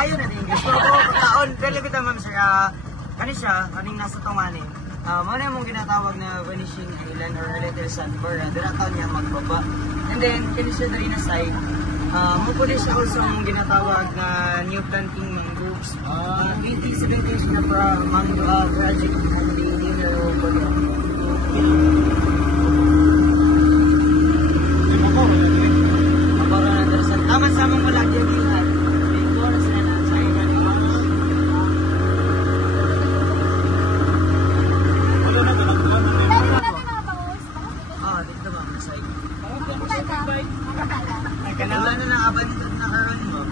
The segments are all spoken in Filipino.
Ayun na din. Gusto ko pagkaon. Relevant naman sir. Kani siya, kaning nasa tunganin. Muna mong ginatawag na vanishing island or a little sandbar. Dinataon niya magbaba. And then, kani siya dali na side. Mupuli siya also mong ginatawag na new planting mangroves. 2017 siya na mango project na dinner o pala. Mabara na darasan. Aman sa mong malaki yung ilan. Kanala na na-abandon na karon mo.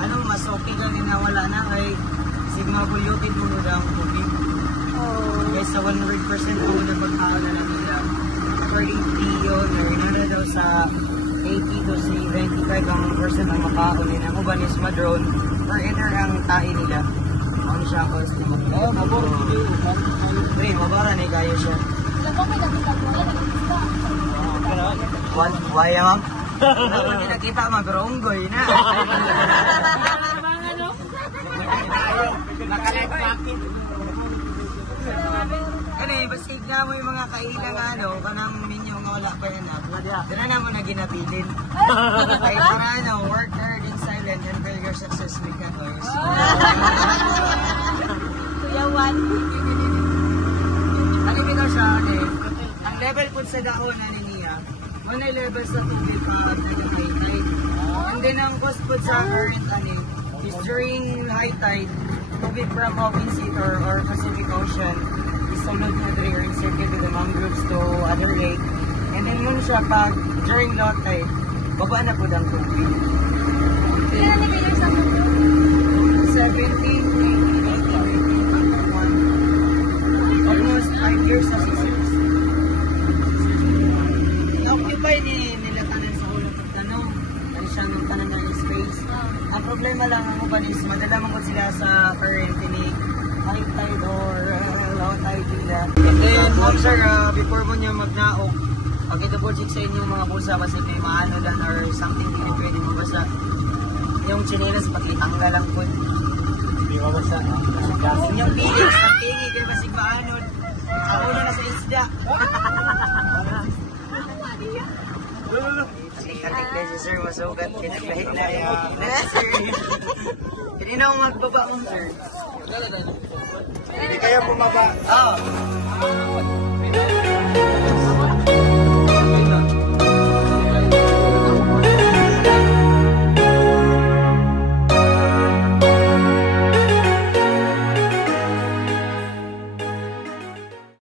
Anong mas okay ka rin na wala na kay sigma polluted mo na ang tubig. Kaya sa 100% mo na magkaon na lang nila. According to yun, na daw sa 80 to 75 ang percent ang makaon nila. Ang ubanisma drone or enter ang tae nila. Ang siya ko sa mabor. Pre, mabara na kayo siya. Why, ma'am? Hindi nakita, mag-ronggoy na. Nakalek-pakit. Kani, basig na mo yung mga kailang kanang minyo nga wala pa yan. Dira na mo na ginabilin. Ay, para work hard in silent and build your success with others. Kuyawan. Ano bitaw siya, ang level po sa dahon na niya, may level sa tubig pa at high tide. And then ang cost po sa current is during high tide, tubig from open sea or Pacific Ocean is sulod na or encircled to the mangroves to other lake. And then nun siya pag during low tide, baba na po ang tubig. Kailan na kayo sa mundo? 17, 18, almost 5 years na sa occupy nila tanan sa ulo ng tanong. Ano siya ng tanan ng space. Ang problema lang ang uban is madala mong sila sa current tinig, high tide or low tide nila. And then, ma'am sir, before mo niya magnaok, pag-double check sa inyong mga bulsa kasi may maano lang or something hindi pwede mabasa. Yung chinelas, pag-itangga lang po. Hindi mabasa. Yung feelings, pag-tingi kayo basig maanon. Ako na sa isda. Atik na si sir, masugat. Kinaglahi na yan. Sir, hindi na ako magbaba mo sir. Hindi kaya bumaba. Oo.